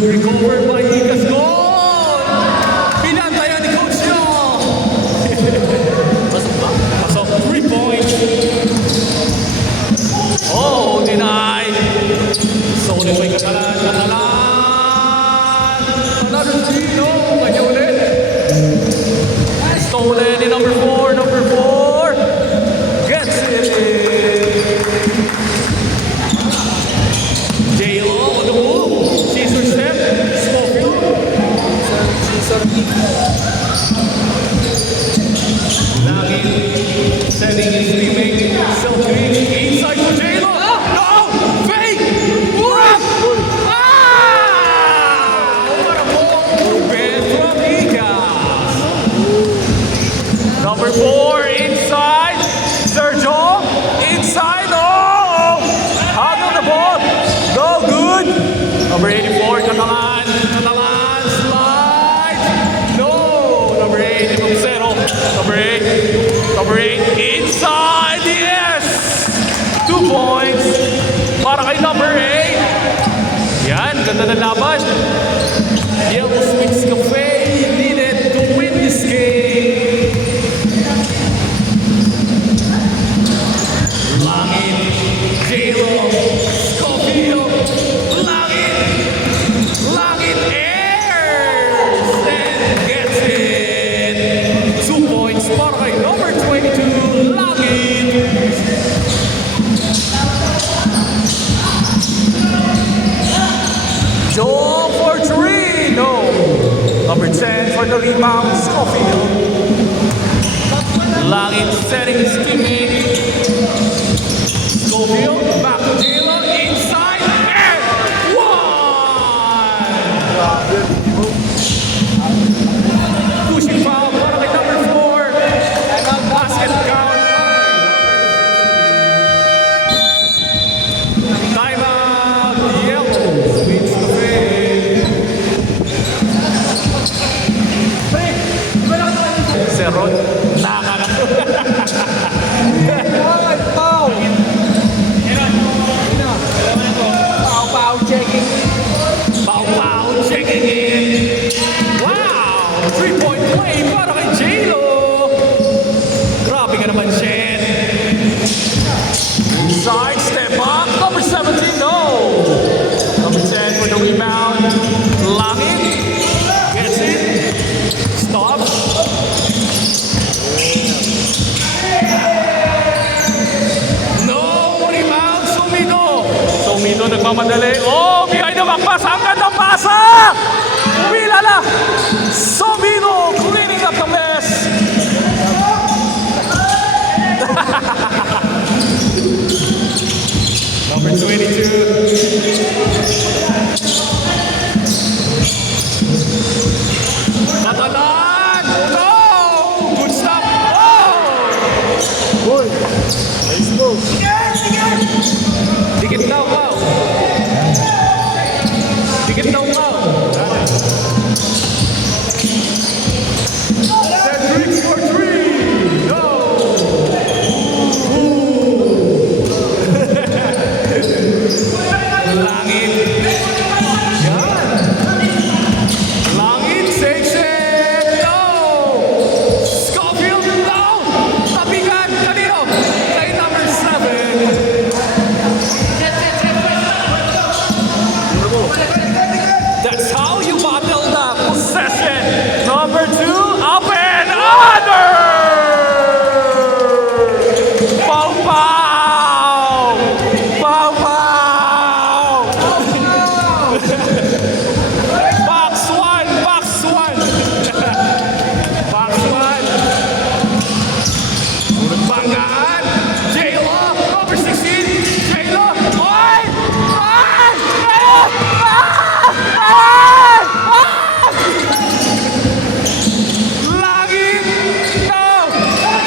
Recovered by Ika's goal! Pinantayan ni Coach Yo! Pasok, 3 points. Oh, deny. Stolen by Catalan. Another 3, no. Kanya ulit. Stolen ni number 4. Gets it. J.Lo on the move. Scissor step. Schofield. Lagi. Setting his teammate. Selfie. Inside for J.Lo. No! Fake! What? What a ball movement from Ika. Number 4 inside. Sergio. Inside. Oh! Handle the ball. Go good. Number 84, Catalan slide. No. Number 8, Ipamsero. Number 8, inside. Yes. 2 points. Para kay number 8. Yan, ganda na laban. Yellow Sweets Cafe needed to win this game. Langit, J.Lo, Schofield, Langit airs and gets it. 2 points para kay number 22, Langit. Joel for 3, no. Number 10 for the rebound, Schofield. Langit setting his teammate. Schofield, back to J.Lo, inside, and 1! Pushing foul para kay number 4. Basket count. Timeout, Yellow Sweets Cafe. Seron, nakakalap. Checking in. Wow! 3-point play para kay J.Lo. Grabe ka naman, Shen. Inside, step back. Number 17, no. Number 10 for the rebound. Langit. Gets it. Stop. No rebound. Sumido nagmamadali. Oh, behind the back pass. Ang gandang pasa. Umilala. Sumido cleaning up the mess. Number 22. Catalan. No. Good stop. Oh. Boy, nice move. Dikit daw, wow. Dikit daw, wow. Cedric for 3. No. Langit. Yan. Langit takes it. No. Schofield, no. Tabigan. Kanino? Kay number 7. That's how you battle the possession. Number 2, up and under. Pow pow. Pow pow. Box 1. Box 1. Banggaan. J.Lo. Number 16. J.Lo. Oy! Langit! No!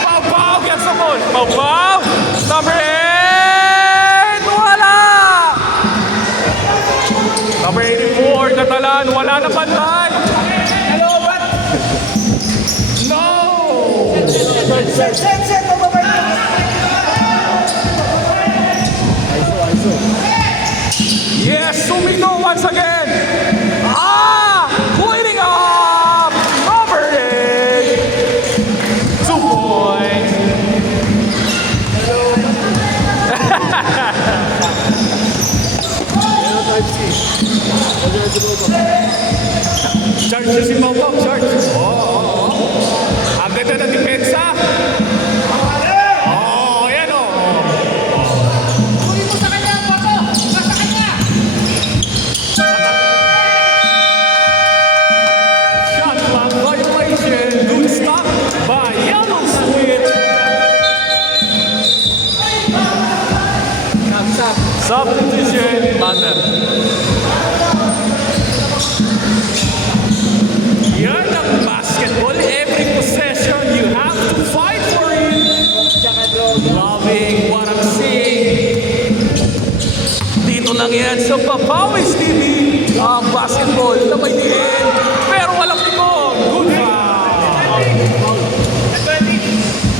Pau-Pau gets the ball. Pau-Pau! Number 8! Wala! Number 84, Catalan. Wala na pantay. No! Set, bababay ka. ISO. Yes, Sumino once again. Cleaning up. Number 8. 2 points. Ayan ang type C. Ayan si Bobo. Charge siya si Bobo. Charge. Ang ganda ng depensa. Ayan o. Kunin mo sa kanya ang bato. Sa kanya. Shot clock violation. Good stop by Yellow Switch. Substitution buzzer. Yan ang basketball. Every possession, you have to fight for it. Loving what I'm seeing. Dito lang yan sa Papawis TV. Ang basketball na may diin. Pero walang limon. Good foul.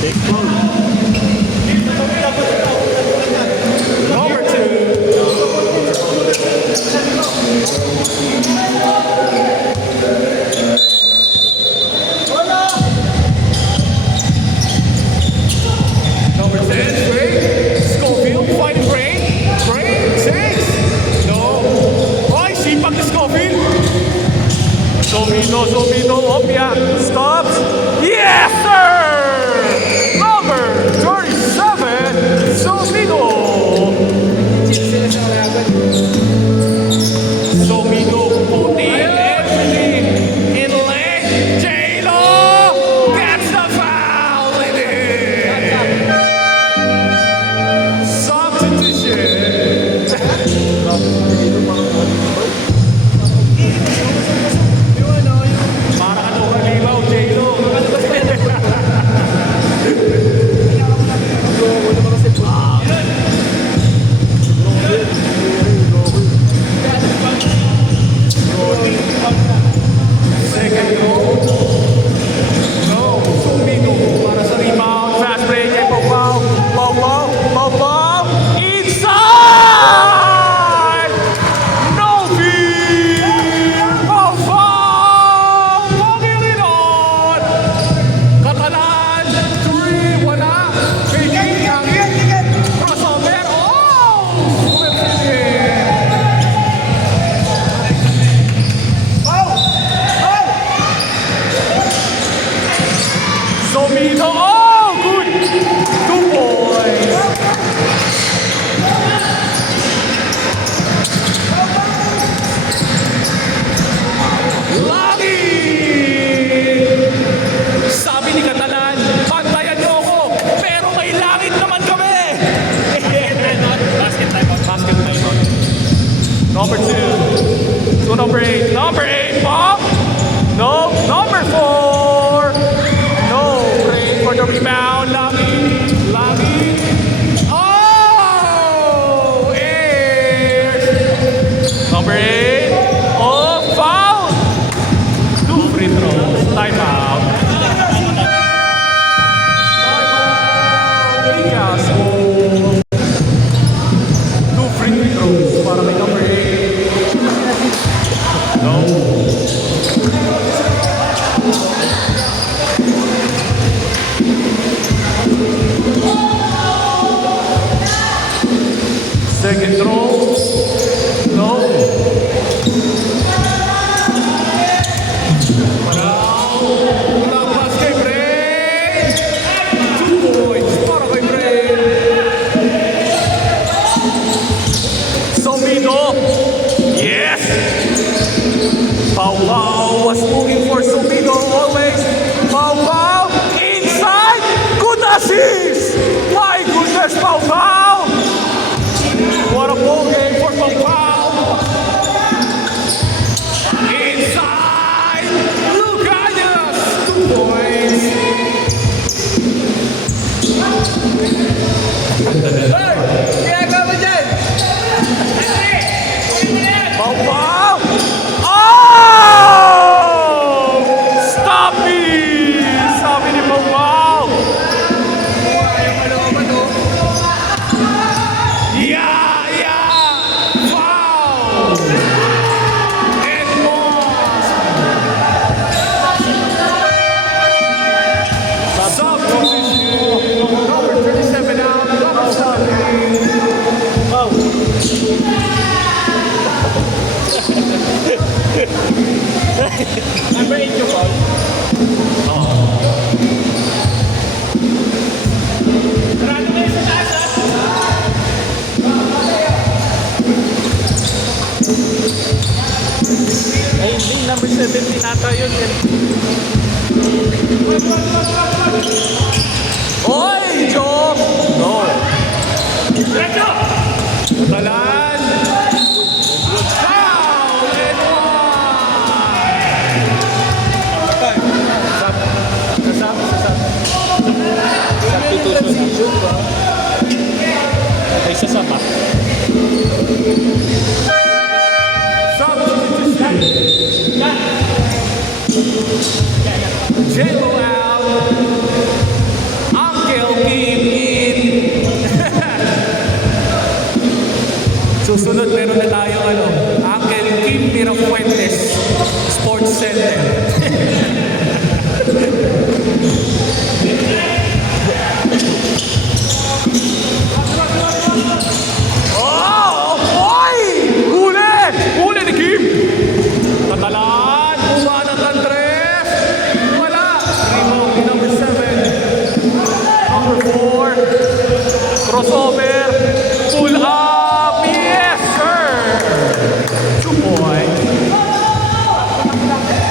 Take ball. Number 2. Number 10, Trey. Schofield fighting Brain. Brain takes. No. Ay, sipag ni Schofield. Somino, Opia. Stops. Yes, sir! Number 37, Somino. Somino putting everything in lane. J-Lo gets the foul in it. Substitution. Para ano kalimaw, J-Lo. Second goal. No, Sumino para sa rebound. Fast break kay Pau. Inside! No feed! Pau! Pangilinan! Katalan! 3, wala. Faking ang crossover. Somino, good! 2 points. Lagi! Sabi ni Catalan, pantayan niyo ako, pero may langit naman kami! Basket time out. Number 2. To number 8. Number 8, Bob! No. Number 4. No. Praying for the rebound. Lagi. Oh! Airs. Number 8. Oh, foul! 2 free throws. Timeout. Elias. 2 free throws para kay number 8. No. Second throw. No. Lampas kay Bray. 2 points para kay Bray. Somino. Yes. Pau was looking for Somino always. Pau inside. Good assist. My goodness, Pau. What a ball game for Pau. Inside. Lucas. 2 points. Hey! Ginagawa mo dyan? Pau! Oh! Sarado kayo sa taas, ha? Ay, hindi. Number 17 ata yun. Oy, Joe! No. Diretso! Talan! Foul! And Transition ba? ay sasap ah. Substitution. Jello out. Uncle Kim in. Susunod meron na tayo Uncle Kim Mirafuentes Sports Center. Oh! Oy! Huli! Huli ni Kim! Tatalan! Bumanat ang tres! Wala! Rebound ni number 7. Number 4. Crossover. Pull up! Yes, sir! 2 point.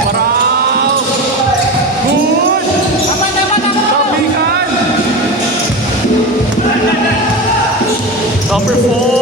Paraw! Good! Tabihan! Number 4.